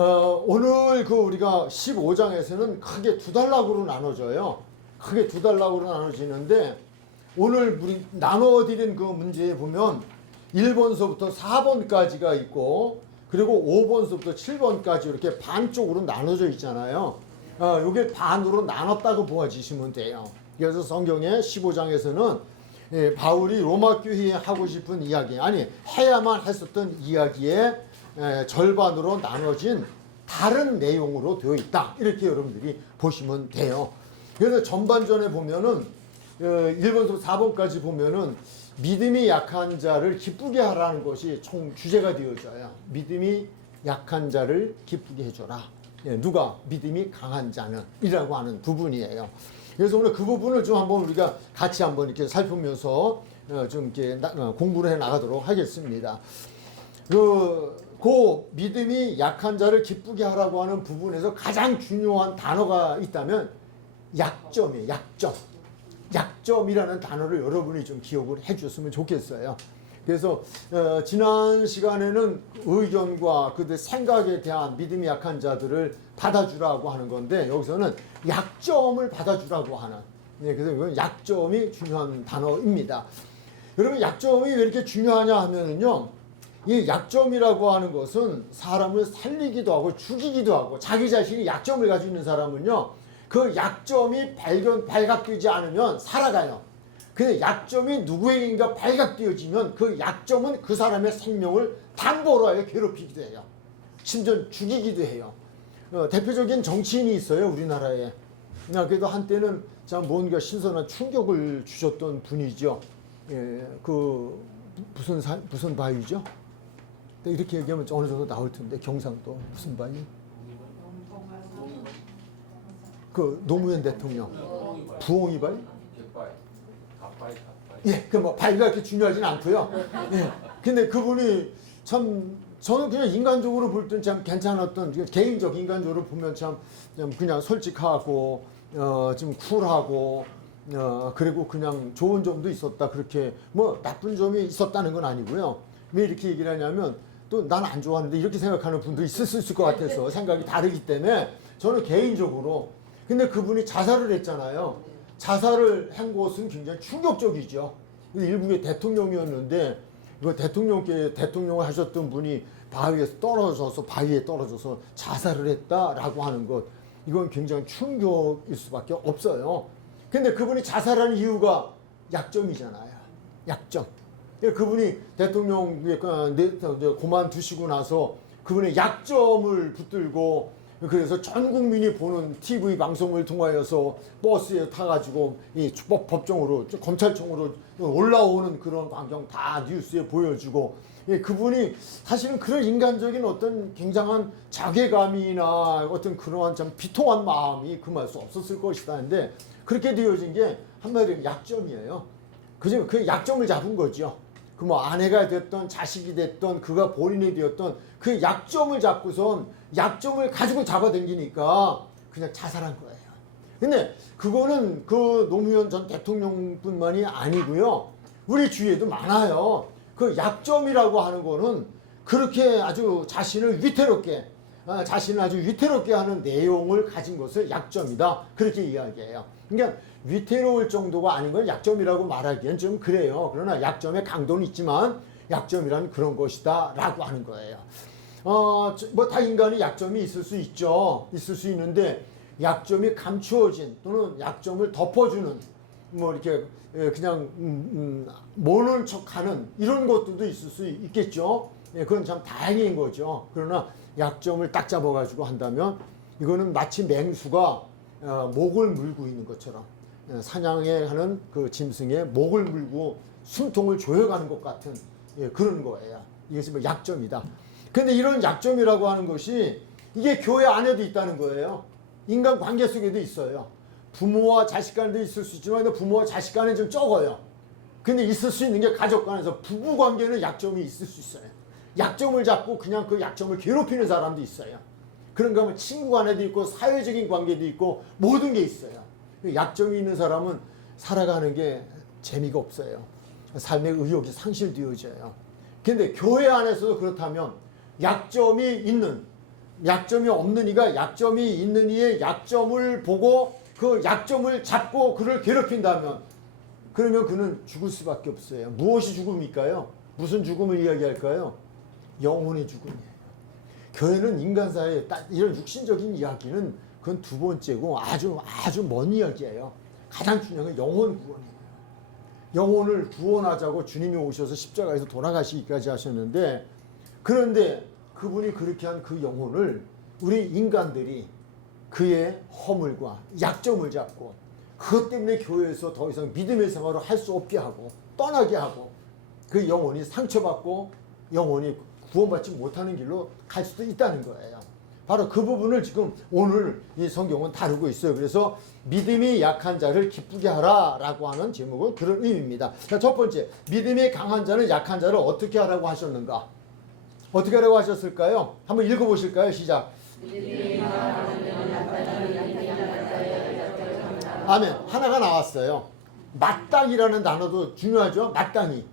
오늘 우리가 15장에서는 크게 두 단락으로 나눠져요. 크게 두 단락으로 나눠지는데 오늘 우리 나눠드린 그 문제에 보면 1번서부터 4번까지가 있고 그리고 5번서부터 7번까지 이렇게 반쪽으로 나눠져 있잖아요. 이게 반으로 나눴다고 보아지시면 돼요. 그래서 성경의 15장에서는 바울이 로마 교회에 하고 싶은 이야기, 아니 해야만 했었던 이야기의 절반으로 나눠진 다른 내용으로 되어 있다. 이렇게 여러분들이 보시면 돼요. 그래서 전반전에 보면은 1번부터 4번까지 보면은 믿음이 약한 자를 기쁘게 하라는 것이 총 주제가 되어져요. 믿음이 약한 자를 기쁘게 해줘라. 누가? 믿음이 강한 자는 이라고 하는 부분이에요. 그래서 오늘 그 부분을 좀 한번 우리가 같이 한번 이렇게 살피면서 좀 이렇게 공부를 해 나가도록 하겠습니다. 그 믿음이 약한 자를 기쁘게 하라고 하는 부분에서 가장 중요한 단어가 있다면 약점이에요. 약점. 약점이라는 단어를 여러분이 좀 기억을 해줬으면 좋겠어요. 그래서 지난 시간에는 의견과 그들 생각에 대한 믿음이 약한 자들을 받아주라고 하는 건데 여기서는 약점을 받아주라고 하는, 그래서 이건 약점이 중요한 단어입니다. 여러분 약점이 왜 이렇게 중요하냐 하면은요, 이 약점이라고 하는 것은 사람을 살리기도 하고 죽이기도 하고, 자기 자신이 약점을 가지고 있는 사람은요 그 약점이 발각되지 않으면 살아가요. 근데 약점이 누구에게인가 발각되어지면 그 약점은 그 사람의 생명을 담보로 하여 괴롭히기도 해요. 심지어 죽이기도 해요. 대표적인 정치인이 있어요, 우리나라에. 그래도 한때는 참 뭔가 신선한 충격을 주셨던 분이죠. 그 무슨 바위죠? 이렇게 얘기하면 어느 정도 나올 텐데, 경상도 무슨 바위? 그 노무현 대통령 부엉이 바위? 예, 그 뭐 바위가 그렇게 중요하진 않고요. 예, 근데 그분이 참 저는 그냥 인간적으로 볼 땐 참 괜찮았던, 개인적 인간적으로 보면 참 그냥 솔직하고 좀 쿨하고 그리고 그냥 좋은 점도 있었다, 그렇게 뭐 나쁜 점이 있었다는 건 아니고요. 왜 이렇게 얘기를 하냐면 또 난 안 좋아하는데 이렇게 생각하는 분도 있을 수 있을 것 같아서 생각이 다르기 때문에 저는 개인적으로. 근데 그분이 자살을 했잖아요. 자살을 한 것은 굉장히 충격적이죠. 일국의 대통령이었는데 그 대통령을 하셨던 분이 바위에 떨어져서 자살을 했다라고 하는 것, 이건 굉장히 충격일 수밖에 없어요. 근데 그분이 자살한 이유가 약점이잖아요. 약점. 그분이 대통령에 그만두시고 나서 그분의 약점을 붙들고, 그래서 전 국민이 보는 TV 방송을 통하여서 버스에 타가지고 이 법정으로, 검찰청으로 올라오는 그런 광경 다 뉴스에 보여주고, 그분이 사실은 그런 인간적인 어떤 굉장한 자괴감이나 어떤 그러한 참 비통한 마음이 금할 수 없었을 것이다는데, 그렇게 되어진 게 한마디로 약점이에요. 그 약점을 잡은 거죠. 그 뭐 아내가 됐던 자식이 됐던 그가 본인이 되었던 그 약점을 잡고선 약점을 가지고 잡아당기니까 그냥 자살한 거예요. 근데 그거는 그 노무현 전 대통령뿐만이 아니고요, 우리 주위에도 많아요. 그 약점이라고 하는 거는 그렇게 아주 자신을 아주 위태롭게 하는 내용을 가진 것을 약점이다, 그렇게 이야기해요. 그러니까 위태로울 정도가 아닌 건 약점이라고 말하기엔 좀 그래요. 그러나 약점의 강도는 있지만 약점이란 그런 것이다 라고 하는 거예요. 뭐 다 인간이 약점이 있을 수 있죠. 있을 수 있는데 약점이 감추어진 또는 약점을 덮어주는, 뭐 이렇게 그냥 모르는 척하는 이런 것들도 있을 수 있겠죠. 그건 참 다행인 거죠. 그러나 약점을 딱 잡아가지고 한다면 이거는 마치 맹수가 목을 물고 있는 것처럼, 사냥에 하는 그 짐승의 목을 물고 숨통을 조여가는 것 같은 그런 거예요. 이것이 뭐 약점이다. 근데 이런 약점이라고 하는 것이 이게 교회 안에도 있다는 거예요. 인간 관계 속에도 있어요. 부모와 자식 간에도 있을 수 있지만 부모와 자식 간에 좀 적어요. 근데 있을 수 있는 게 가족 간에서 부부 관계는 약점이 있을 수 있어요. 약점을 잡고 그냥 그 약점을 괴롭히는 사람도 있어요. 그런가 하면 친구 간에도 있고 사회적인 관계도 있고 모든 게 있어요. 약점이 있는 사람은 살아가는 게 재미가 없어요. 삶의 의욕이 상실되어져요. 근데 교회 안에서도 그렇다면 약점이 있는 약점이 없는 이가 약점이 있는 이의 약점을 보고 그 약점을 잡고 그를 괴롭힌다면 그러면 그는 죽을 수밖에 없어요. 무엇이 죽음일까요? 무슨 죽음을 이야기할까요? 영혼의 죽음이에요. 교회는 인간사의 이런 육신적인 이야기는 그건 두 번째고 아주 먼 이야기예요. 가장 중요한 건 영혼 구원이에요. 영혼을 구원하자고 주님이 오셔서 십자가에서 돌아가시기까지 하셨는데, 그런데 그분이 그렇게 한 그 영혼을 우리 인간들이 그의 허물과 약점을 잡고 그것 때문에 교회에서 더 이상 믿음의 생활을 할 수 없게 하고 떠나게 하고 그 영혼이 상처받고 영혼이 구원받지 못하는 길로 갈 수도 있다는 거예요. 바로 그 부분을 지금 오늘 이 성경은 다루고 있어요. 그래서 믿음이 약한 자를 기쁘게 하라라고 하는 제목은 그런 의미입니다. 자, 첫 번째, 믿음이 강한 자는 약한 자를 어떻게 하라고 하셨는가? 어떻게 하라고 하셨을까요? 한번 읽어보실까요? 시작. 아멘. 하나가 나왔어요. 마땅이라는 단어도 중요하죠. 마땅히.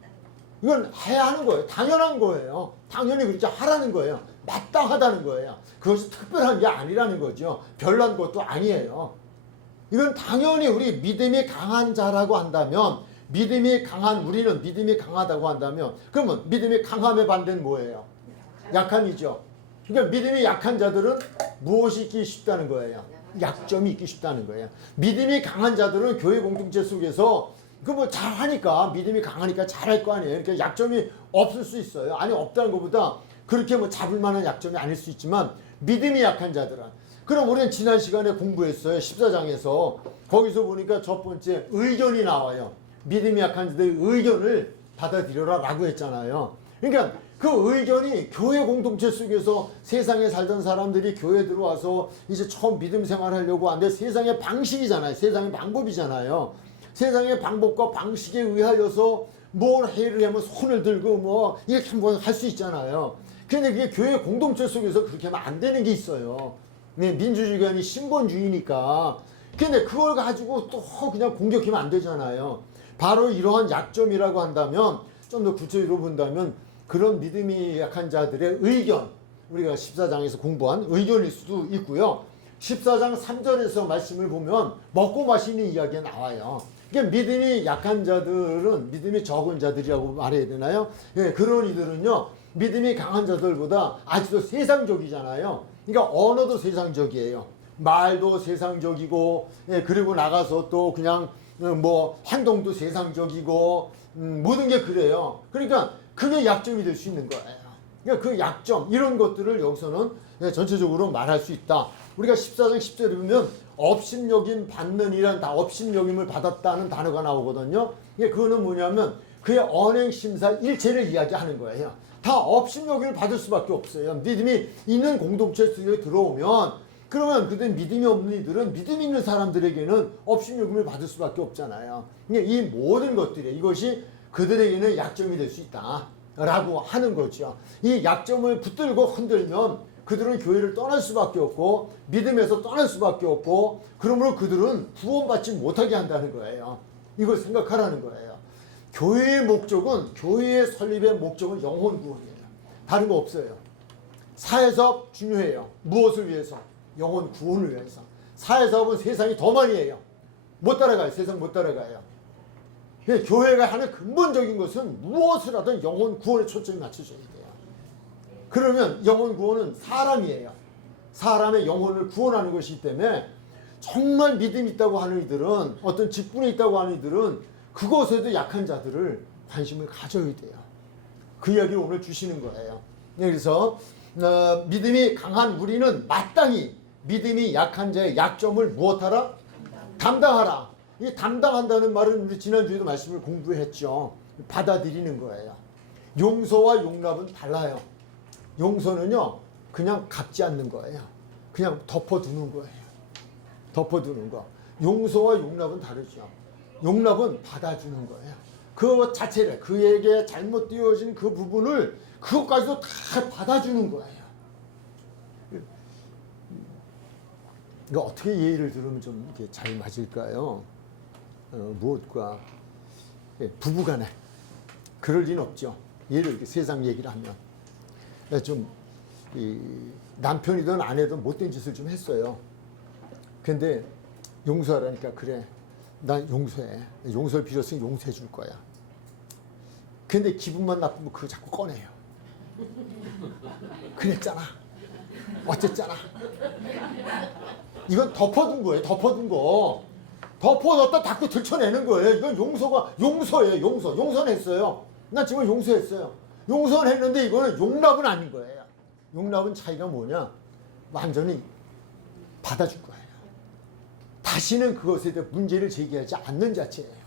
이건 해야 하는 거예요. 당연한 거예요. 당연히 그렇게 하라는 거예요. 마땅하다는 거예요. 그것이 특별한 게 아니라는 거죠. 별난 것도 아니에요. 이건 당연히 우리 믿음이 강한 자라고 한다면, 믿음이 강한 우리는 믿음이 강하다고 한다면, 그러면 믿음이 강함의 반대는 뭐예요? 약함이죠. 그러니까 믿음이 약한 자들은 무엇이 있기 쉽다는 거예요? 약점이 있기 쉽다는 거예요. 믿음이 강한 자들은 교회 공동체 속에서 그 뭐 잘하니까, 믿음이 강하니까 잘할 거 아니에요. 그러니까 약점이 없을 수 있어요. 아니, 없다는 것보다 그렇게 뭐 잡을 만한 약점이 아닐 수 있지만, 믿음이 약한 자들은, 그럼 우리는 지난 시간에 공부했어요. 14장에서 거기서 보니까 첫 번째 의견이 나와요. 믿음이 약한 자들의 의견을 받아들여라 라고 했잖아요. 그러니까 그 의견이 교회 공동체 속에서 세상에 살던 사람들이 교회에 들어와서 이제 처음 믿음 생활하려고 하는데, 세상의 방식이잖아요. 세상의 방법이잖아요. 세상의 방법과 방식에 의하여서 뭘 회의를 하면 손을 들고 뭐 이렇게 한번 할 수 있잖아요. 근데 그게 교회 공동체 속에서 그렇게 하면 안 되는 게 있어요. 민주주의가 아닌 신본주의니까. 근데 그걸 가지고 또 그냥 공격하면 안 되잖아요. 바로 이러한 약점이라고 한다면, 좀 더 구체적으로 본다면 그런 믿음이 약한 자들의 의견, 우리가 14장에서 공부한 의견일 수도 있고요. 14장 3절에서 말씀을 보면 먹고 마시는 이야기가 나와요. 그러니까 믿음이 약한 자들은 믿음이 적은 자들이라고 말해야 되나요? 예, 그런 이들은요, 믿음이 강한 자들보다 아직도 세상적이잖아요. 그러니까 언어도 세상적이에요. 말도 세상적이고, 예, 그리고 나가서 또 그냥 뭐 행동도 세상적이고, 모든 게 그래요. 그러니까 그게 약점이 될 수 있는 거예요. 그러니까 그 약점, 이런 것들을 여기서는 전체적으로 말할 수 있다. 우리가 14장 10절에 보면 업신여김 받는 이란 다 업신여김을 받았다는 단어가 나오거든요. 그거는 뭐냐면 그의 언행심사 일체를 이야기하는 거예요. 다 업신여김을 받을 수밖에 없어요. 믿음이 있는 공동체 속에 들어오면, 그러면 그들 믿음이 없는 이들은 믿음 있는 사람들에게는 업신여김을 받을 수밖에 없잖아요. 이 모든 것들이, 이것이 그들에게는 약점이 될 수 있다 라고 하는 거죠. 이 약점을 붙들고 흔들면 그들은 교회를 떠날 수밖에 없고 믿음에서 떠날 수밖에 없고, 그러므로 그들은 구원받지 못하게 한다는 거예요. 이걸 생각하라는 거예요. 교회의 목적은, 교회의 설립의 목적은 영혼 구원이에요. 다른 거 없어요. 사회사업 중요해요. 무엇을 위해서? 영혼 구원을 위해서. 사회사업은 세상이 더 많이 해요. 못 따라가요. 세상 못 따라가요. 교회가 하는 근본적인 것은 무엇을 하든 영혼 구원에 초점이 맞춰져야 돼요. 그러면 영혼 구원은 사람이에요. 사람의 영혼을 구원하는 것이기 때문에, 정말 믿음이 있다고 하는 이들은, 어떤 직분이 있다고 하는 이들은 그것에도 약한 자들을 관심을 가져야 돼요. 그 이야기를 오늘 주시는 거예요. 그래서 믿음이 강한 우리는 마땅히 믿음이 약한 자의 약점을 무엇하라? 담당하라. 이 담당한다는 말은 우리 지난주에도 말씀을 공부했죠. 받아들이는 거예요. 용서와 용납은 달라요. 용서는요, 그냥 갚지 않는 거예요. 그냥 덮어두는 거예요. 덮어두는 거. 용서와 용납은 다르죠. 용납은 받아주는 거예요. 그 자체를, 그에게 잘못되어진 그 부분을, 그것까지도 다 받아주는 거예요. 이거 어떻게 예의를 들으면 좀 이렇게 잘 맞을까요? 무엇과 부부간에 그럴 리는 없죠. 예를 이렇게 세상 얘기를 하면 좀 이 남편이든 아내든 못된 짓을 좀 했어요. 근데 용서하라니까 그래. 난 용서해. 용서를 빌었으니 용서해 줄 거야. 근데 기분만 나쁘면 그거 자꾸 꺼내요. 그랬잖아. 어쨌잖아. 이건 덮어둔 거예요. 덮어둔 거. 덮어뒀다 자꾸 들춰내는 거예요. 이건 용서예요. 용서는 했어요. 나 지금 용서했어요. 용서는 했는데 이거는 용납은 아닌 거예요. 용납은 차이가 뭐냐? 완전히 받아줄 거예요. 다시는 그것에 대해 문제를 제기하지 않는 자체예요.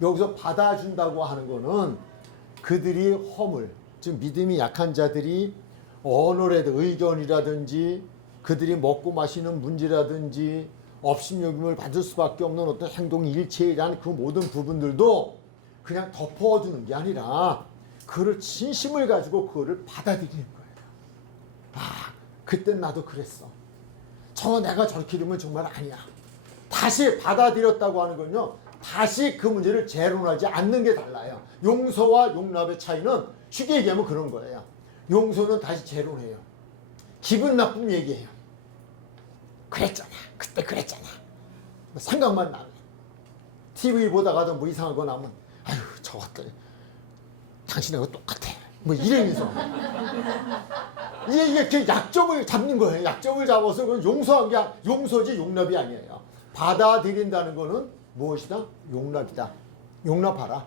여기서 받아준다고 하는 거는 그들이 허물, 즉 믿음이 약한 자들이 언어라든지 의견이라든지 그들이 먹고 마시는 문제라든지 업신여김을 받을 수밖에 없는 어떤 행동 일체에 대한 그 모든 부분들도 그냥 덮어주는 게 아니라 그를 진심을 가지고 그거를 받아들이는 거예요. 아, 그땐 나도 그랬어. 내가 저렇게 되면 정말 아니야. 다시 받아들였다고 하는 건요, 다시 그 문제를 재론하지 않는 게 달라요. 용서와 용납의 차이는 쉽게 얘기하면 그런 거예요. 용서는 다시 재론해요. 기분 나쁨 얘기해요. 그랬잖아. 그때 그랬잖아. 생각만 나면. TV 보다가도 뭐 이상한 거 나면 아유 저것들 당신하고 똑같아. 뭐 이러면서 이게 약점을 잡는 거예요. 약점을 잡아서 그건 용서한 게 용서지 용납이 아니에요. 받아들인다는 거는 무엇이다? 용납이다. 용납하라.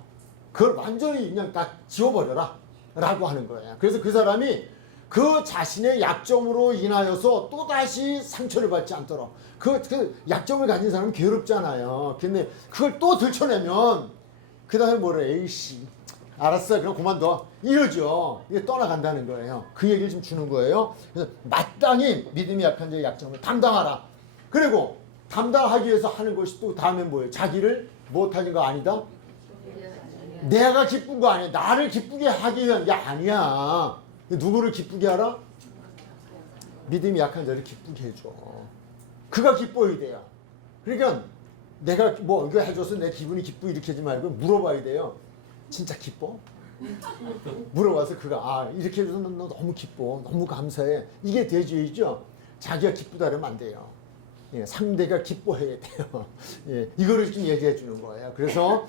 그걸 완전히 그냥 다 지워버려라 라고 하는 거예요. 그래서 그 사람이 그 자신의 약점으로 인하여서 또다시 상처를 받지 않도록 그 약점을 가진 사람은 괴롭잖아요. 근데 그걸 또 들춰내면 그 다음에 뭐래? 에이씨 알았어 그럼 그만둬 이러죠. 이게 떠나간다는 거예요. 그 얘기를 좀 주는 거예요. 그래서 마땅히 믿음이 약한 자의 약점을 담당하라. 그리고 담당하기 위해서 하는 것이 또 다음에 뭐예요? 자기를 못하는 거 아니다? 내가 기쁜 거 아니야. 나를 기쁘게 하기 위한 게 아니야. 누구를 기쁘게 하라? 믿음이 약한 자를 기쁘게 해줘. 그가 기뻐야 돼요. 그러니까 내가 뭐 이거 해줘서 내 기분이 기쁘게 이렇게 하지 말고 물어봐야 돼요. 진짜 기뻐? 물어봐서 그가 이렇게 해줘서 너 너무 기뻐. 너무 감사해. 이게 대주의죠. 자기가 기쁘다 그러면 안 돼요. 예, 상대가 기뻐해야 돼요. 예, 이거를 좀 얘기해 주는 거예요. 그래서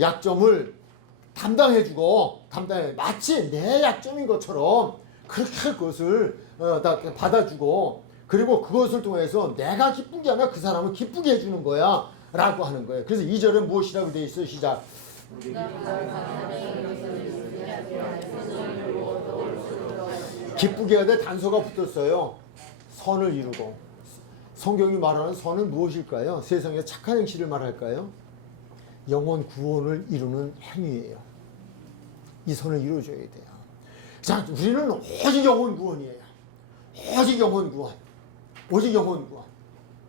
약점을 담당해주고 마치 내 약점인 것처럼 그렇게 그것을 다 받아주고 그리고 그것을 통해서 내가 기쁜 게 아니라 그 사람을 기쁘게 해주는 거야 라고 하는 거예요. 그래서 2절은 무엇이라고 되어 있어요? 시작. 기쁘게 하되 단서가 붙었어요. 선을 이루고. 성경이 말하는 선은 무엇일까요? 세상에 착한 행실을 말할까요? 영혼 구원을 이루는 행위예요. 이 선을 이루어줘야 돼요. 자, 우리는 오직 영혼 구원이에요. 오직 영혼 구원. 오직 영혼 구원.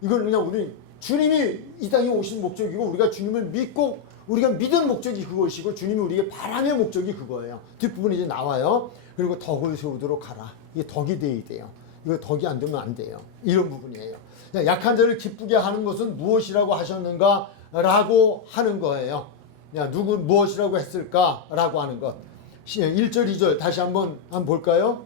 이건 그냥 우리 주님이 이 땅에 오신 목적이고 우리가 주님을 믿고 우리가 믿은 목적이 그것이고 주님이 우리에게 바람의 목적이 그거예요. 뒷부분이 이제 나와요. 그리고 덕을 세우도록 하라. 이게 덕이 돼야 돼요. 이거 덕이 안 되면 안 돼요. 이런 부분이에요. 약한 자를 기쁘게 하는 것은 무엇이라고 하셨는가? 라고 하는 거예요. 누구 무엇이라고 했을까? 라고 하는 것. 1절, 2절 다시 한번 볼까요?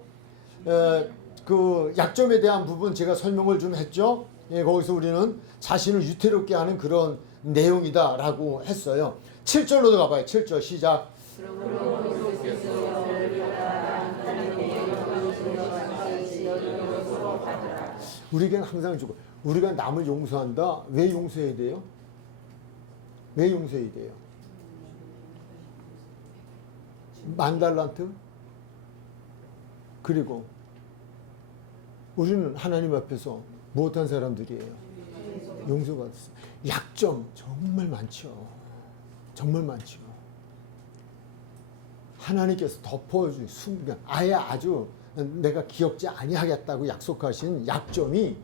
그 약점에 대한 부분 제가 설명을 좀 했죠. 거기서 우리는 자신을 유태롭게 하는 그런 내용이다 라고 했어요. 7절로 가봐요. 7절 시작. 우리에게는 항상 주고 우리가 남을 용서한다. 왜 용서해야 돼요? 왜 용서해야 돼요? 10,000달란트? 그리고 우리는 하나님 앞에서 무엇한 사람들이에요? 용서받았어요. 약점 정말 많죠. 정말 많죠. 하나님께서 덮어준 순간 아예 아주 내가 기억지 아니하겠다고 약속하신 약점이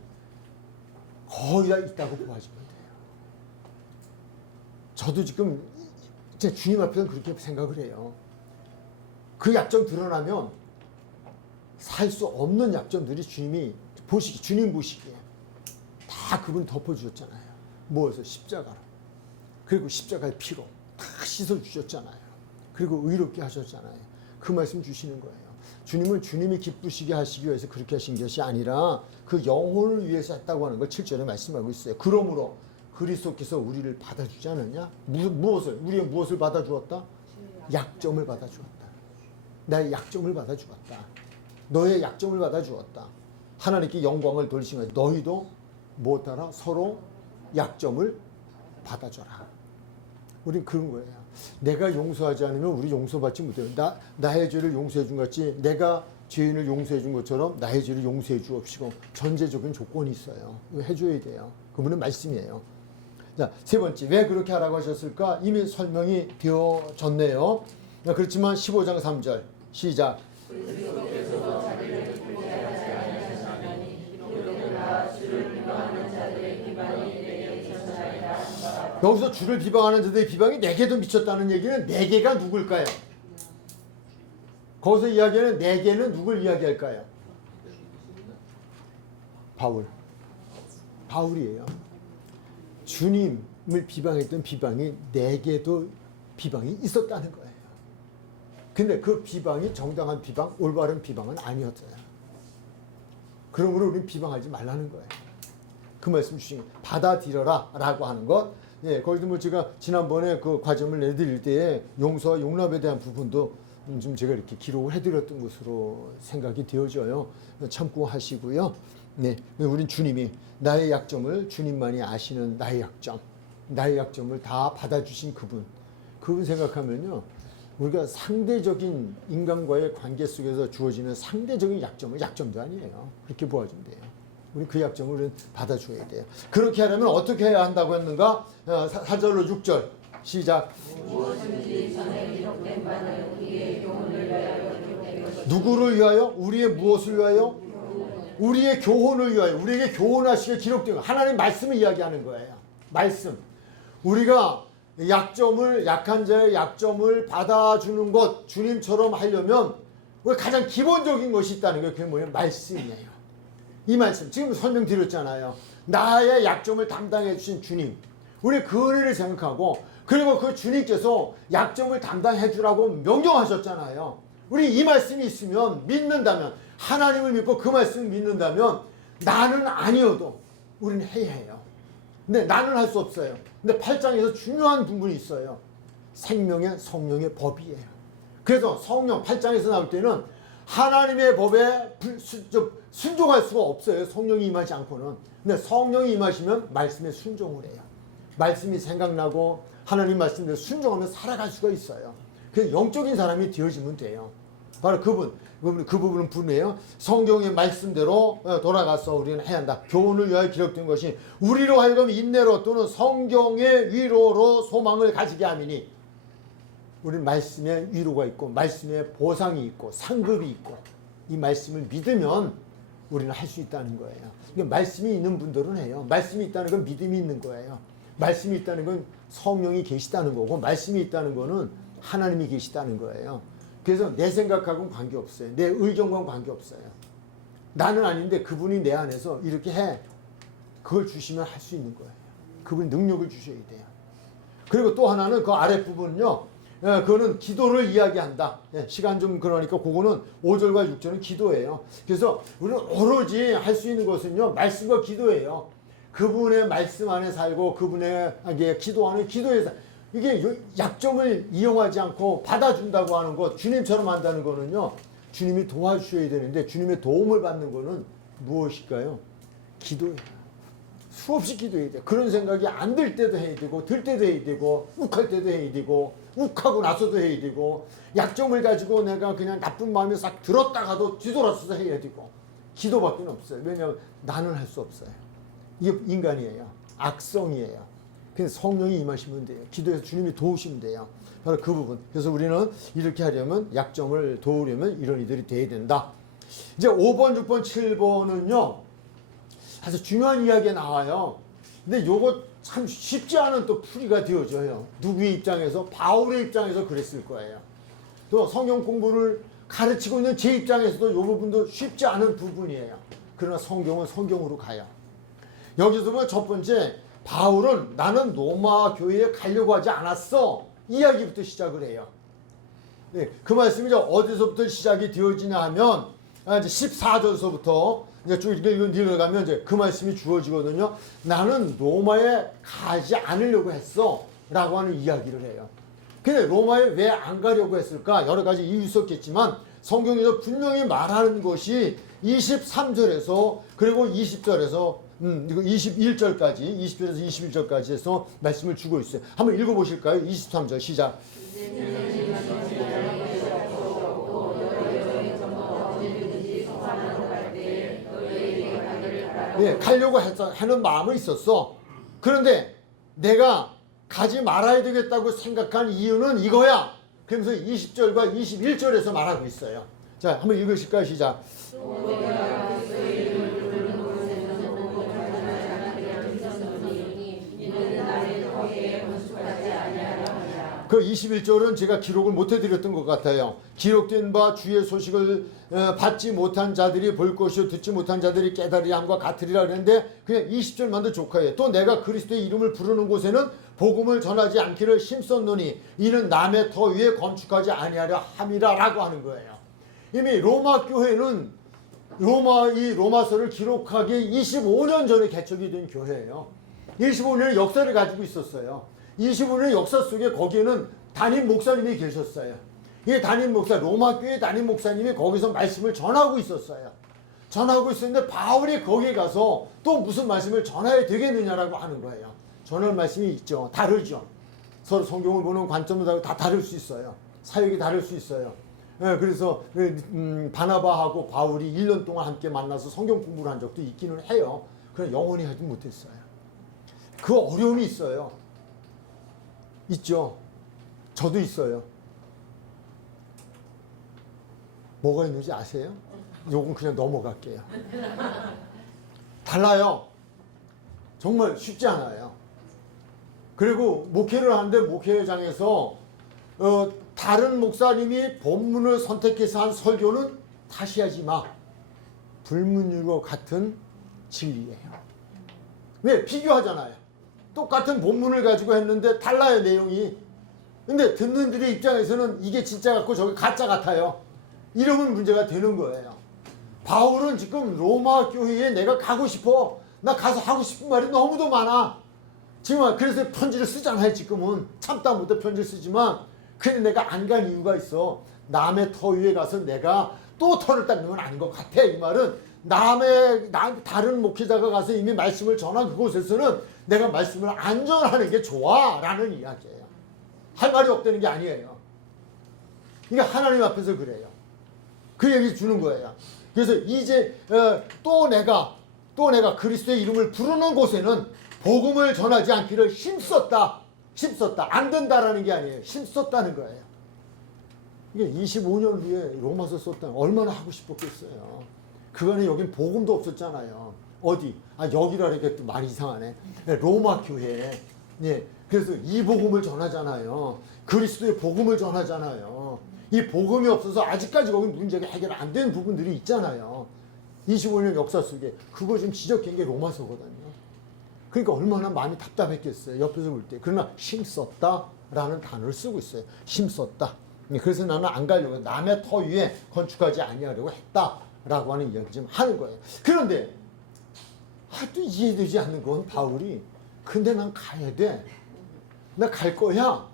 거의 다 있다고 보아지면 돼요. 저도 지금 제 주님 앞에서는 그렇게 생각을 해요. 그 약점 드러나면 살 수 없는 약점들이 주님 보시기에 다 그분 덮어주셨잖아요. 뭐여서 십자가로. 그리고 십자가의 피로 다 씻어주셨잖아요. 그리고 의롭게 하셨잖아요. 그 말씀 주시는 거예요. 주님은 주님이 기쁘시게 하시기 위해서 그렇게 하신 것이 아니라 그 영혼을 위해서 했다고 하는 걸 7절에 말씀하고 있어요. 그러므로 그리스도께서 우리를 받아주지 않았냐? 무엇을? 우리의 무엇을 받아주었다? 약점을 받아주었다. 나의 약점을 받아주었다. 너의 약점을 받아주었다. 하나님께 영광을 돌리신 거예요. 너희도 뭐 따라 서로 약점을 받아줘라. 우린 그런 거예요. 내가 용서하지 않으면 우리 용서받지 못해요. 나의 죄를 용서해 준 같이 내가 죄인을 용서해 준 것처럼 나의 죄를 용서해 주옵시고 전제적인 조건이 있어요. 이거 해줘야 돼요. 그분은 말씀이에요. 자, 세 번째, 왜 그렇게 하라고 하셨을까? 이미 설명이 되어졌네요. 그렇지만 15장 3절 시작. 여기서 주를 비방하는 자들의 비방이 내게도 미쳤다는 얘기는 내게가 누굴까요? 거기서 이야기하는 내게는 누굴 이야기할까요? 바울이에요. 주님을 비방했던 비방이 내게도 비방이 있었다는 거예요. 근데 그 비방이 정당한 비방, 올바른 비방은 아니었어요. 그러므로 우리는 비방하지 말라는 거예요. 그 말씀 주신 받아들여라 라고 하는 것. 예, 거기도 뭐 제가 지난번에 그 과점을 내드릴 때에 용서와 용납에 대한 부분도 좀 제가 이렇게 기록을 해드렸던 것으로 생각이 되어져요. 참고하시고요. 네, 우린 주님이 나의 약점을 주님만이 아시는 나의 약점을 다 받아주신 그분 생각하면요. 우리가 상대적인 인간과의 관계 속에서 주어지는 상대적인 약점도 아니에요. 그렇게 보아주면 돼요. 우리 그 약점을 우리는 받아줘야 돼요. 그렇게 하려면 어떻게 해야 한다고 했는가? 4절로 6절 시작. 무엇인지 전에 기록된 바는 우리의 교훈을 위하여 기록된 것이다. 누구를 위하여? 우리의 무엇을 위하여? 우리의 교훈을 위하여. 우리에게 교훈하시게 기록된 것. 하나님 말씀을 이야기하는 거예요. 말씀. 우리가 약한 자의 약점을 받아주는 것, 주님처럼 하려면 가장 기본적인 것이 있다는 거예요. 그게 뭐예요? 말씀이에요. 이 말씀 지금 설명드렸잖아요. 나의 약점을 담당해 주신 주님, 우리 그 은혜를 생각하고 그리고 그 주님께서 약점을 담당해 주라고 명령하셨잖아요. 우리 이 말씀이 있으면 믿는다면, 하나님을 믿고 그 말씀을 믿는다면 나는 아니어도 우리는 해야 해요. 근데 나는 할 수 없어요. 근데 8장에서 중요한 부분이 있어요. 생명의 성령의 법이에요. 그래서 성령 8장에서 나올 때는 하나님의 법에 순종할 수가 없어요. 성령이 임하지 않고는. 근데 성령이 임하시면 말씀에 순종을 해요. 말씀이 생각나고 하나님 말씀대로 순종하면 살아갈 수가 있어요. 그래서 영적인 사람이 되어지면 돼요. 바로 그 부분은 분이에요. 성경의 말씀대로 돌아가서 우리는 해야 한다. 교훈을 위하여 기록된 것이 우리로 하여금 인내로 또는 성경의 위로로 소망을 가지게 함이니, 우리는 말씀에 위로가 있고 말씀에 보상이 있고 상급이 있고 이 말씀을 믿으면 우리는 할 수 있다는 거예요. 그러니까 말씀이 있는 분들은 해요. 말씀이 있다는 건 믿음이 있는 거예요. 말씀이 있다는 건 성령이 계시다는 거고, 말씀이 있다는 거는 하나님이 계시다는 거예요. 그래서 내 생각하고는 관계없어요. 내 의견과는 관계없어요. 나는 아닌데 그분이 내 안에서 이렇게 해. 그걸 주시면 할 수 있는 거예요. 그분이 능력을 주셔야 돼요. 그리고 또 하나는 그 아랫부분은요. 그거는 기도를 이야기한다. 시간 좀 그러니까 그거는 5절과 6절은 기도예요. 그래서 우리는 오로지 할 수 있는 것은요. 말씀과 기도예요. 그분의 말씀 안에 살고 그분에게 기도하는 기도에서, 이게 약점을 이용하지 않고 받아준다고 하는 것, 주님처럼 한다는 거는요. 주님이 도와주셔야 되는데 주님의 도움을 받는 거는 무엇일까요? 기도예요. 수없이 기도해야 돼요. 그런 생각이 안 들 때도 해야 되고 들 때도 해야 되고 욱할 때도 해야 되고 욱하고 나서도 해야 되고, 약점을 가지고 내가 그냥 나쁜 마음이 싹 들었다가도 뒤돌아서서 해야 되고, 기도밖에 없어요. 왜냐하면 나는 할 수 없어요. 이게 인간이에요. 악성이에요. 그래서 성령이 임하시면 돼요. 기도해서 주님이 도우시면 돼요. 바로 그 부분. 그래서 우리는 이렇게 하려면, 약점을 도우려면 이런 이들이 돼야 된다. 이제 5번, 6번, 7번은요. 아주 중요한 이야기가 나와요. 근데 요거 참 쉽지 않은 또 풀이가 되어져요. 누구의 입장에서? 바울의 입장에서 그랬을 거예요. 또 성경 공부를 가르치고 있는 제 입장에서도 이 부분도 쉽지 않은 부분이에요. 그러나 성경은 성경으로 가요. 여기서 보면 첫 번째, 바울은 나는 로마 교회에 가려고 하지 않았어. 이야기부터 시작을 해요. 네, 그 말씀이 이제 어디서부터 시작이 되어지냐 하면 이제 14절서부터 이제 쭉 읽어가면 이제 그 말씀이 주어지거든요. 나는 로마에 가지 않으려고 했어 라고 하는 이야기를 해요. 근데 로마에 왜 안 가려고 했을까? 여러 가지 이유 있었겠지만 성경에서 분명히 말하는 것이 23절에서 그리고 20절에서 21절까지 20절에서 21절까지 해서 말씀을 주고 있어요. 한번 읽어보실까요? 23절 시작. 예, 가려고 하는 마음은 있었어. 그런데 내가 가지 말아야 되겠다고 생각한 이유는 이거야. 그러면서 20절과 21절에서 말하고 있어요. 자, 한번 읽으실까요? 시작. 그 21절은 제가 기록을 못 해드렸던 것 같아요. 기록된 바 주의 소식을 받지 못한 자들이 볼 것이요 듣지 못한 자들이 깨달으리 함과 같으리라 그랬는데 그냥 20절만도 족하예요. 또 내가 그리스도의 이름을 부르는 곳에는 복음을 전하지 않기를 힘썼노니 이는 남의 터 위에 건축하지 아니하려 함이라 라고 하는 거예요. 이미 로마 교회는 이 로마서를 기록하기 25년 전에 개척이 된 교회예요. 25년의 역사를 가지고 있었어요. 25년의 역사 속에 거기에는 담임 목사님이 계셨어요. 이 담임 목사, 로마 교회 담임 목사님이 거기서 말씀을 전하고 있었어요. 전하고 있었는데 바울이 거기에 가서 또 무슨 말씀을 전해야 되겠느냐라고 하는 거예요. 전할 말씀이 있죠. 다르죠. 서로 성경을 보는 관점도 다 다를 수 있어요. 사역이 다를 수 있어요. 그래서 바나바하고 바울이 1년 동안 함께 만나서 성경 공부를 한 적도 있기는 해요. 그러나 영원히 하지 못했어요. 그 어려움이 있어요. 있죠. 저도 있어요. 뭐가 있는지 아세요? 요건 그냥 넘어갈게요. 달라요. 정말 쉽지 않아요. 그리고 목회를 하는데 목회장에서 다른 목사님이 본문을 선택해서 한 설교는 다시 하지 마. 불문율과 같은 진리예요. 왜? 비교하잖아요. 똑같은 본문을 가지고 했는데 달라요, 내용이. 근데 듣는 들의 입장에서는 이게 진짜 같고 저게 가짜 같아요. 이러면 문제가 되는 거예요. 바울은 지금 로마 교회에 내가 가고 싶어. 나 가서 하고 싶은 말이 너무도 많아. 지금 그래서 편지를 쓰잖아요, 지금은. 참다 못해 편지를 쓰지만 근데 내가 안 간 이유가 있어. 남의 터 위에 가서 내가 또 터를 닦는 건 아닌 것 같아. 이 말은 다른 목회자가 가서 이미 말씀을 전한 그곳에서는 내가 말씀을 안 전하는 게 좋아 라는 이야기예요. 할 말이 없다는 게 아니에요. 이게 하나님 앞에서 그래요. 그 얘기 주는 거예요. 그래서 이제 또 내가 그리스도의 이름을 부르는 곳에는 복음을 전하지 않기를 힘썼다. 안 된다라는 게 아니에요. 힘썼다는 거예요. 이게 25년 후에 로마서 썼다면 얼마나 하고 싶었겠어요. 그간에 여긴 복음도 없었잖아요. 어디? 여기라 이게 또 말이 이상하네. 로마 교회. 예. 그래서 이 복음을 전하잖아요. 그리스도의 복음을 전하잖아요. 이 복음이 없어서 아직까지 거기 문제가 해결 안 된 부분들이 있잖아요. 25년 역사 속에 그거 좀 지적한 게 로마서거든요. 그러니까 얼마나 마음이 답답했겠어요. 옆에서 볼 때. 그러나 힘썼다라는 단어를 쓰고 있어요. 힘썼다. 그래서 나는 안 가려고 남의 터 위에 건축하지 아니하려고 했다라고 하는 이야기 좀 하는 거예요. 그런데 또 이해되지 않는 건 바울이 근데 난 가야 돼. 나 갈 거야.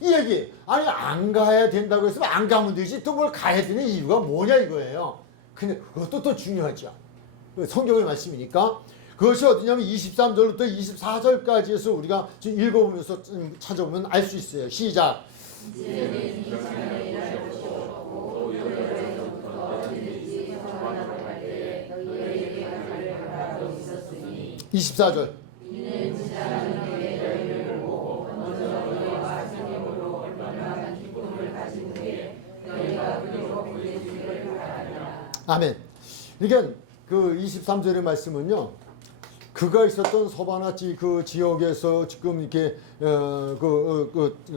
이 얘기. 아니 안 가야 된다고 했으면 안 가면 되지. 또 뭘 가야 되는 이유가 뭐냐 이거예요. 근데 그것도 또 중요하죠. 성경의 말씀이니까. 그것이 어디냐면 23절부터 24절까지 해서 우리가 좀 읽어보면서 좀 찾아보면 알 수 있어요. 시작. 24절. 아멘. 그러니까 그 23절의 말씀은요. 그가 있었던 서바나 그 지역에서 지금 이렇게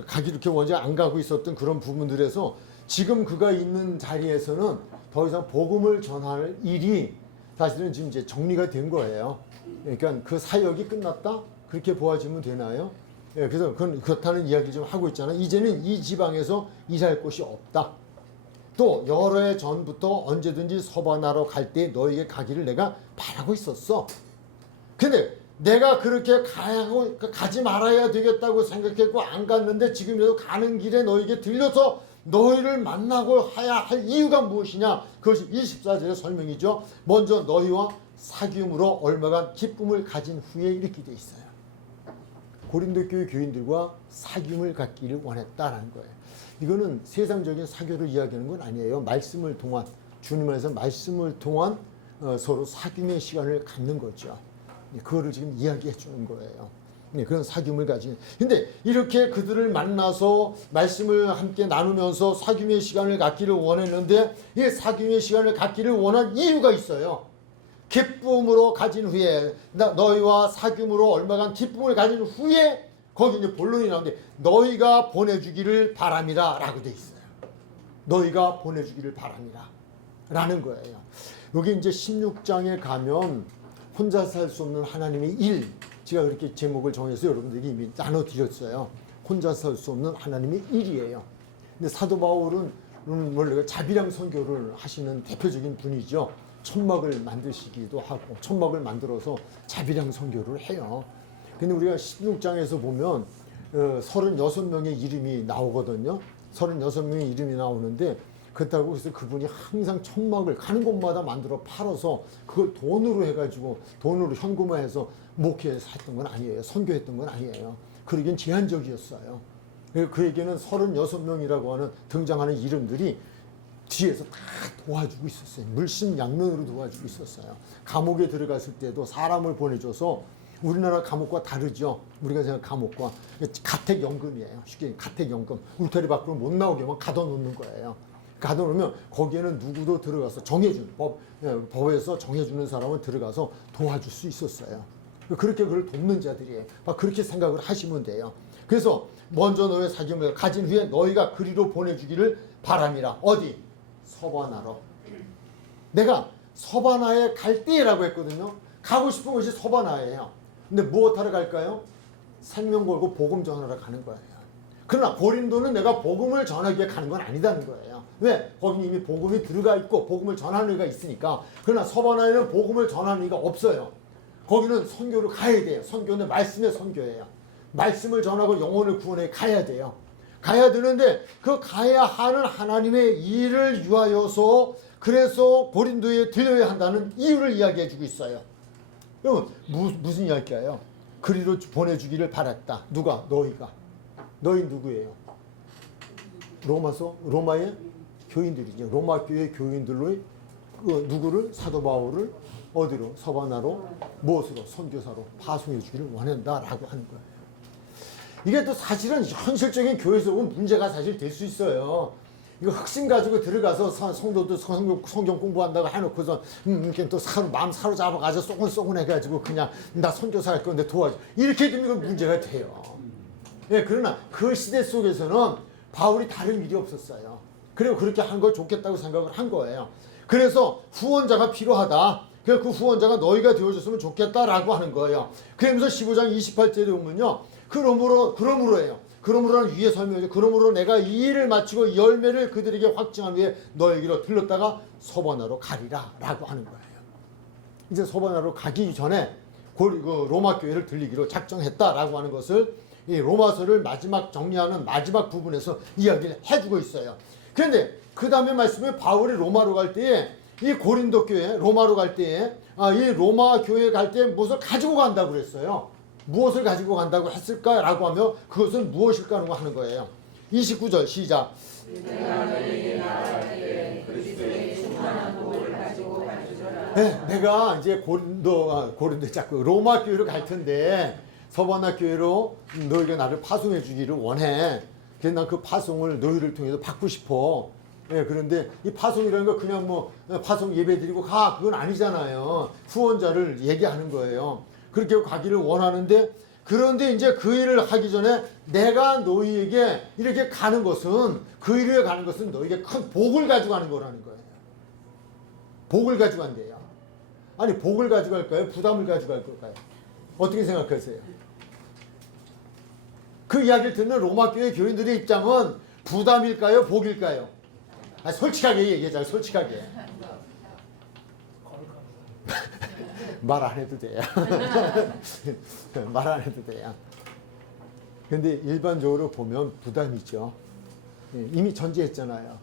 가기 이렇게 원래 안 가고 있었던 그런 부분들에서 지금 그가 있는 자리에서는 더 이상 복음을 전할 일이 사실은 지금 이제 정리가 된 거예요. 그러니까 그 사역이 끝났다? 그렇게 보아지면 되나요? 예, 그래서 그렇다는 이야기 좀 하고 있잖아. 이제는 이 지방에서 일할 곳이 없다. 또 여러 해 전부터 언제든지 서바나로 갈 때 너에게 가기를 내가 바라고 있었어. 근데 내가 그렇게 가지 말아야 되겠다고 생각했고 안 갔는데 지금이라도 가는 길에 너에게 들려서 너희를 만나고 해야 할 이유가 무엇이냐? 그것이 24절의 설명이죠. 먼저 너희와 사귐으로 얼마간 기쁨을 가진 후에 이렇게 돼 있어요. 고린도 교회 교인들과 사귐을 갖기를 원했다라는 거예요. 이거는 세상적인 사교를 이야기하는 건 아니에요. 말씀을 통한, 주님 안에서 말씀을 통한 서로 사귐의 시간을 갖는 거죠. 그거를 지금 이야기해 주는 거예요. 그런 사귐을 가진. 근데 이렇게 그들을 만나서 말씀을 함께 나누면서 사귐의 시간을 갖기를 원했는데 이 사귐의 시간을 갖기를 원한 이유가 있어요. 기쁨으로 가진 후에, 너희와 사귐으로 얼마간 기쁨을 가진 후에, 거기 이제 본론이 나오는데 너희가 보내주기를 바람이라 라고 돼 있어요. 너희가 보내주기를 바람이라 라는 거예요. 여기 이제 16장에 가면 혼자 살 수 없는 하나님의 일, 제가 그렇게 제목을 정해서 여러분들에게 이미 나눠드렸어요. 혼자 살 수 없는 하나님의 일이에요. 근데 사도 바울은 원래 자비랑 선교를 하시는 대표적인 분이죠. 천막을 만드시기도 하고 천막을 만들어서 자비랑 선교를 해요. 근데 우리가 16장에서 보면 36명의 이름이 나오거든요. 36명의 이름이 나오는데 그렇다고 해서 그분이 항상 천막을 가는 곳마다 만들어 팔아서 그걸 돈으로 해가지고 돈으로 현금화해서 목회해서 했던 건 아니에요. 선교했던 건 아니에요. 그러기엔 제한적이었어요. 그에게는 36명이라고 하는 등장하는 이름들이 뒤에서 다 도와주고 있었어요. 물심양면으로 도와주고 있었어요. 감옥에 들어갔을 때도 사람을 보내줘서, 우리나라 감옥과 다르죠. 우리가 생각하는 감옥과 가택연금이에요. 쉽게 가택연금. 울타리 밖으로 못 나오게만 가둬놓는 거예요. 가둬놓으면 거기에는 누구도 들어가서 정해준 법에서 정해주는 사람은 들어가서 도와줄 수 있었어요. 그렇게 그걸 돕는 자들이에요. 그렇게 생각을 하시면 돼요. 그래서 먼저 너의 사귐을 가진 후에 너희가 그리로 보내주기를 바람이라. 어디? 서바나로. 내가 서바나에 갈 때라고 했거든요. 가고 싶은 곳이 서바나예요. 근데 무엇하러 갈까요? 생명 걸고 복음 전하러 가는 거예요. 그러나 고린도는 내가 복음을 전하기 위해 가는 건 아니다는 거예요. 왜? 거기는 이미 복음이 들어가 있고 복음을 전하는 의가 있으니까. 그러나 서바나에는 복음을 전하는 의가 없어요. 거기는 선교로 가야 돼요. 선교는 말씀의 선교예요. 말씀을 전하고 영혼을 구원해 가야 돼요. 가야 되는데 그 가야 하는 하나님의 일을 위하여서, 그래서 고린도에 들려야 한다는 이유를 이야기해 주고 있어요. 그러면 무슨 이야기예요? 그리로 보내주기를 바랐다. 누가? 너희가. 너희 누구예요? 로마의 교인들이죠. 로마 교회 교인들로 누구를? 사도 바울을 어디로? 서바나로, 무엇으로? 선교사로 파송해 주기를 원한다라고 하는 거예요. 이게 또 사실은 현실적인 교회에서 보면 문제가 사실 될 수 있어요. 이거核심 가지고 들어가서 성도도 성경 공부한다고 해놓고서 이렇게 또 마음 사로잡아가지고 쏘곤해가지고 그냥 나 선교사 할 건데 도와줘. 이렇게 되면 이건 문제가 돼요. 예, 그러나 그 시대 속에서는 바울이 다른 일이 없었어요. 그리고 그렇게 한 걸 좋겠다고 생각을 한 거예요. 그래서 후원자가 필요하다. 그 후원자가 너희가 되어줬으면 좋겠다라고 하는 거예요. 그러면서 15장 28절에 보면요. 그러므로예요. 그러므로는 위에 설명이죠. 그러므로 내가 이 일을 마치고 열매를 그들에게 확증한 후에 너에게로 들렀다가 서바나로 가리라 라고 하는 거예요. 이제 서바나로 가기 전에 로마 교회를 들리기로 작정했다라고 하는 것을 이 로마서를 마지막 정리하는 마지막 부분에서 이야기를 해주고 있어요. 그런데 그 다음에 말씀에 바울이 로마로 갈 때에 이 고린도 교회 로마로 갈 때에 이 로마 교회 갈 때 무엇을 가지고 간다고 그랬어요. 무엇을 가지고 간다고 했을까라고 하면 그것은 무엇일까 하는 거예요. 29절 시작. 네, 내가 이제 고린도 자꾸 로마 교회로 갈 텐데 서바나 교회로 너희가 나를 파송해 주기를 원해. 그래서 난 그 파송을 너희를 통해서 받고 싶어. 예, 그런데 이 파송이라는 거 그냥 파송 예배 드리고 가 그건 아니잖아요. 후원자를 얘기하는 거예요. 그렇게 가기를 원하는데, 그런데 이제 그 일을 하기 전에 내가 너희에게 이렇게 가는 것은, 그 일에 가는 것은 너희에게 큰 복을 가지고 가는 거라는 거예요. 복을 가지고 간대요. 아니, 복을 가지고 갈까요? 부담을 가지고 갈 걸까요? 어떻게 생각하세요? 그 이야기를 듣는 로마 교회 교인들의 입장은 부담일까요? 복일까요? 솔직하게 얘기하자. 솔직하게. 말 안 해도 돼요. 말 안 해도 돼요. 근데 일반적으로 보면 부담이죠. 이미 전제했잖아요.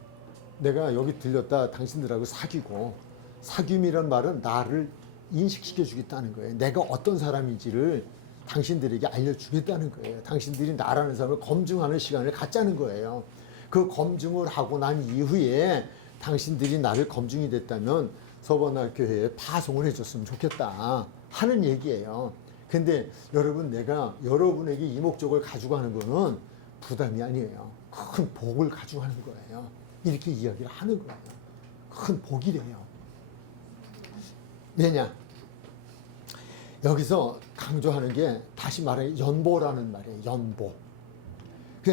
내가 여기 들렸다 당신들하고 사귀고, 사귐이란 말은 나를 인식시켜 주겠다는 거예요. 내가 어떤 사람인지를 당신들에게 알려주겠다는 거예요. 당신들이 나라는 사람을 검증하는 시간을 갖자는 거예요. 그 검증을 하고 난 이후에 당신들이 나를 검증이 됐다면 서번학교회에 파송을 해줬으면 좋겠다 하는 얘기예요. 근데 여러분, 내가 여러분에게 이 목적을 가지고 하는 거는 부담이 아니에요. 큰 복을 가지고 하는 거예요. 이렇게 이야기를 하는 거예요. 큰 복이래요. 왜냐? 여기서 강조하는 게 다시 말해 연보라는 말이에요. 연보.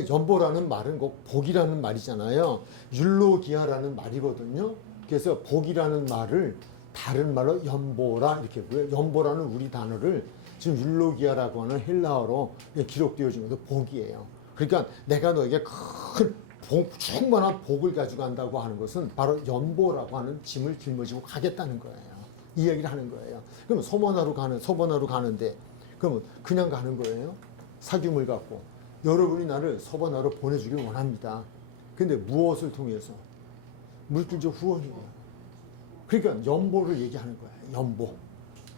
연보라는 말은 꼭 복이라는 말이잖아요. 율로기아라는 말이거든요. 그래서 복이라는 말을 다른 말로 연보라 이렇게 보여요. 연보라는 우리 단어를 지금 율로기아라고 하는 헬라어로 기록되어진 것도 복이에요. 그러니까 내가 너에게 큰 복, 충만한 복을 가지고 간다고 하는 것은 바로 연보라고 하는 짐을 짊어지고 가겠다는 거예요. 이 얘기를 하는 거예요. 그러면 서번하러 가는데 그러면 그냥 가는 거예요? 사귐을 갖고 여러분이 나를 서번하러 보내주길 원합니다. 근데 무엇을 통해서? 물질적 후원이에요. 그러니까 연보를 얘기하는 거예요.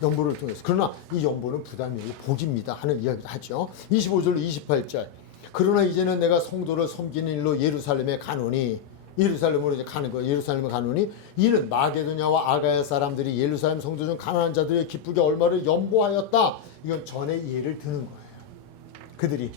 연보를 통해서. 그러나 이 연보는 부담이 아니고 복입니다 하는 이야기를 하죠. 25절로 28절. 그러나 이제는 내가 성도를 섬기는 일로 예루살렘에 가노니, 예루살렘으로 이제 가는 거예요. 예루살렘에 가노니 이는 마게도냐와 아가야 사람들이 예루살렘 성도 중 가난한 자들의 기쁘게 얼마를 연보하였다. 이건 전에 예를 드는 거예요. 그들이.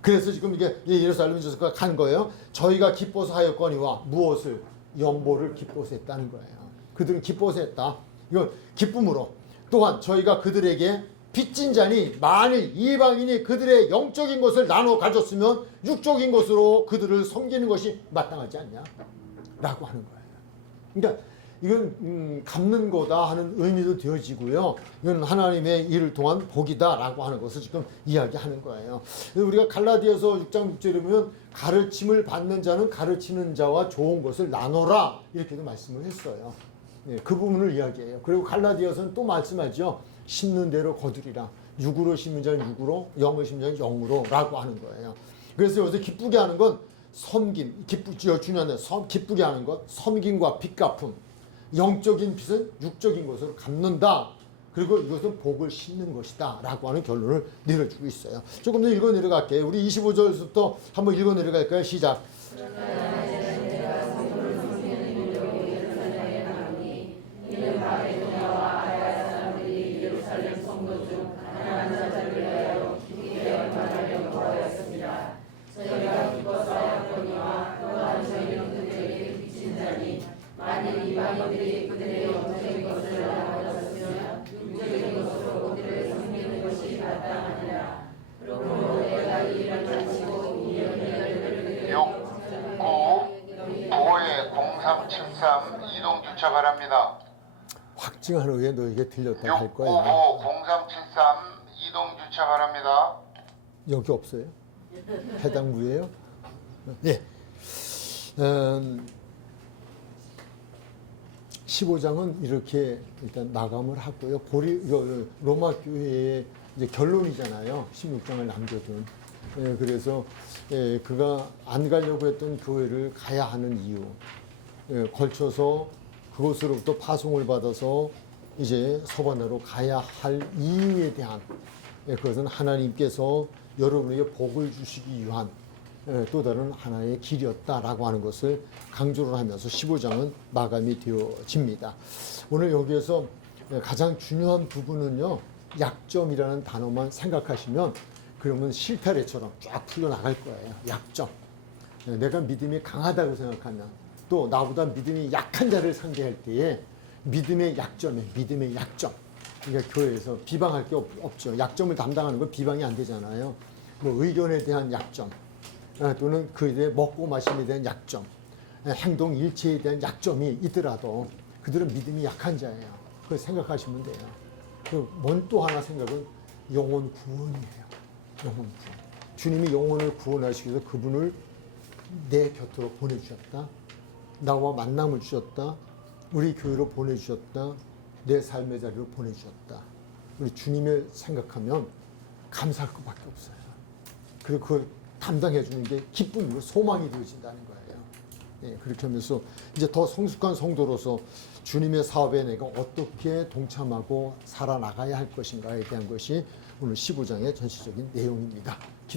그래서 지금 이게 예루살렘에서 간 거예요. 저희가 기뻐서 하였거니와 무엇을? 연보를 기뻐서 했다는 거예요. 그들은 기뻐서 했다. 이건 기쁨으로. 또한 저희가 그들에게 빚진 자니 만일 이방인이 그들의 영적인 것을 나눠 가졌으면 육적인 것으로 그들을 섬기는 것이 마땅하지 않냐? 라고 하는 거예요. 그러니까 이건 갚는 거다 하는 의미도 되어지고요. 이건 하나님의 일을 통한 복이다라고 하는 것을 지금 이야기하는 거예요. 우리가 갈라디아서 6장 6절에 보면 가르침을 받는 자는 가르치는 자와 좋은 것을 나눠라 이렇게도 말씀을 했어요. 네, 그 부분을 이야기해요. 그리고 갈라디아서는 또 말씀하죠. 심는 대로 거두리라. 육으로 심는 자는 육으로, 영으로 심는 자는 영으로 라고 하는 거예요. 그래서 여기서 기쁘게 하는 건 섬김, 중요한 기쁘게 하는 것, 섬김과 빚갚음. 영적인 빚은 육적인 것으로 갚는다. 그리고 이것은 복을 심는 것이다 라고 하는 결론을 내려주고 있어요. 조금 더 읽어 내려갈게요. 우리 25절부터 한번 읽어 내려갈까요? 시작. 이동주차 바랍니다. 확증한 후에 너에게 들렸다 할 거야. 655-0373 이동주차 바랍니다. 여기 없어요? 해당부예요? 예. 15장은 이렇게 일단 마감을 하고요. 로마 교회의 이제 결론이잖아요. 16장을 남겨둔. 예, 그래서 그가 안 가려고 했던 교회를 가야 하는 이유. 걸쳐서 그곳으로부터 파송을 받아서 이제 서반으로 가야 할 이유에 대한 그것은 하나님께서 여러분에게 복을 주시기 위한 또 다른 하나의 길이었다라고 하는 것을 강조를 하면서 15장은 마감이 되어집니다. 오늘 여기에서 가장 중요한 부분은요. 약점이라는 단어만 생각하시면 그러면 실타래처럼 쫙 풀려나갈 거예요. 약점. 내가 믿음이 강하다고 생각하면 또 나보다 믿음이 약한 자를 상대할 때에 믿음의 약점. 그러니까 교회에서 비방할 게 없죠. 약점을 담당하는 건 비방이 안 되잖아요. 뭐 의견에 대한 약점, 또는 그에 대해 먹고 마심에 대한 약점, 행동 일체에 대한 약점이 있더라도 그들은 믿음이 약한 자예요. 그걸 생각하시면 돼요. 또 하나 생각은 영혼 구원이에요. 영혼 구원. 주님이 영혼을 구원하시기 위해서 그분을 내 곁으로 보내주셨다. 나와 만남을 주셨다. 우리 교회로 보내주셨다. 내 삶의 자리로 보내주셨다. 우리 주님을 생각하면 감사할 것밖에 없어요. 그리고 그걸 담당해 주는 게 기쁨이고 소망이 되어진다는 거예요. 예, 그렇게 하면서 이제 더 성숙한 성도로서 주님의 사업에 내가 어떻게 동참하고 살아나가야 할 것인가에 대한 것이 오늘 15장의 전체적인 내용입니다.